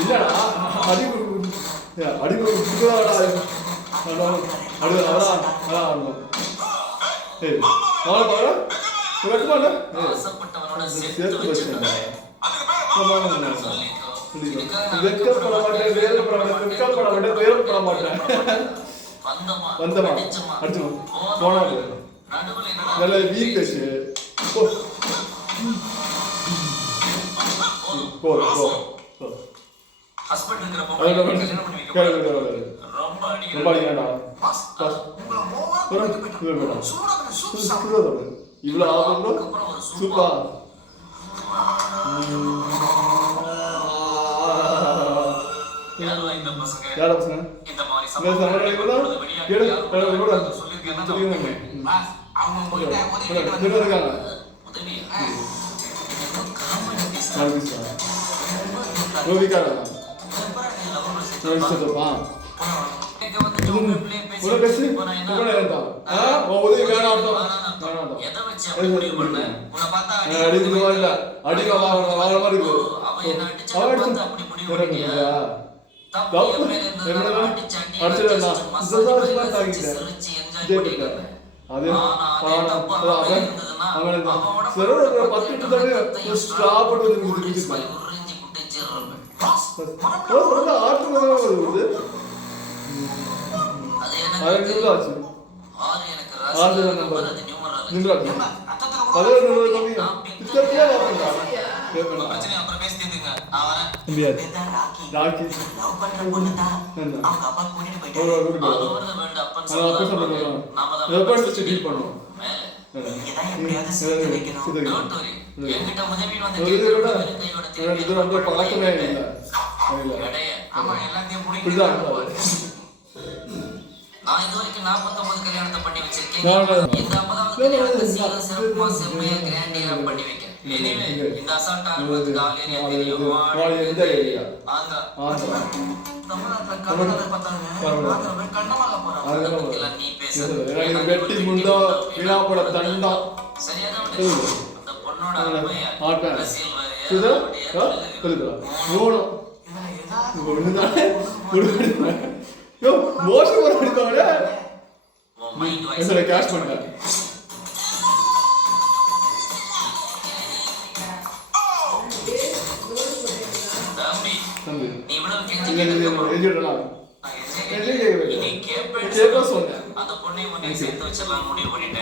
இல்லடா அடி இவ்வளோ ஆகும் சூப்பர். யாரா பசங்க பழக்கமே இல்லை. நான் இது வரைக்கும் 49 கல்யாணத்தை பண்ணி வச்சிருக்கேன். இந்த 50வது கல்யாணத்தை சிறப்பா செம்மையா கிராண்டியரா பண்ணி வைக்கிறேன். எனிவே இந்த அசால்ட்டா இருக்கிறதுக்கு ஆல் ஏரியா தெரியும். ஆங்க தமிழ்நாட்டுல கண்ணமால பார்த்தாங்க. கண்ணமால போறாங்க. அதெல்லாம் நீ பேசுறது. வெட்டி முண்டோ விழாப்பட தண்டா சரியாதான் வந்து அந்த பொண்ணோட அருமையா அரசியல் மோசம் ஒரு அடித்தவனே கேஷ் பண்ண அந்த பொண்ணை சேர்த்து வச்சிடலாம் முடிவு பண்ணிட்டேன்.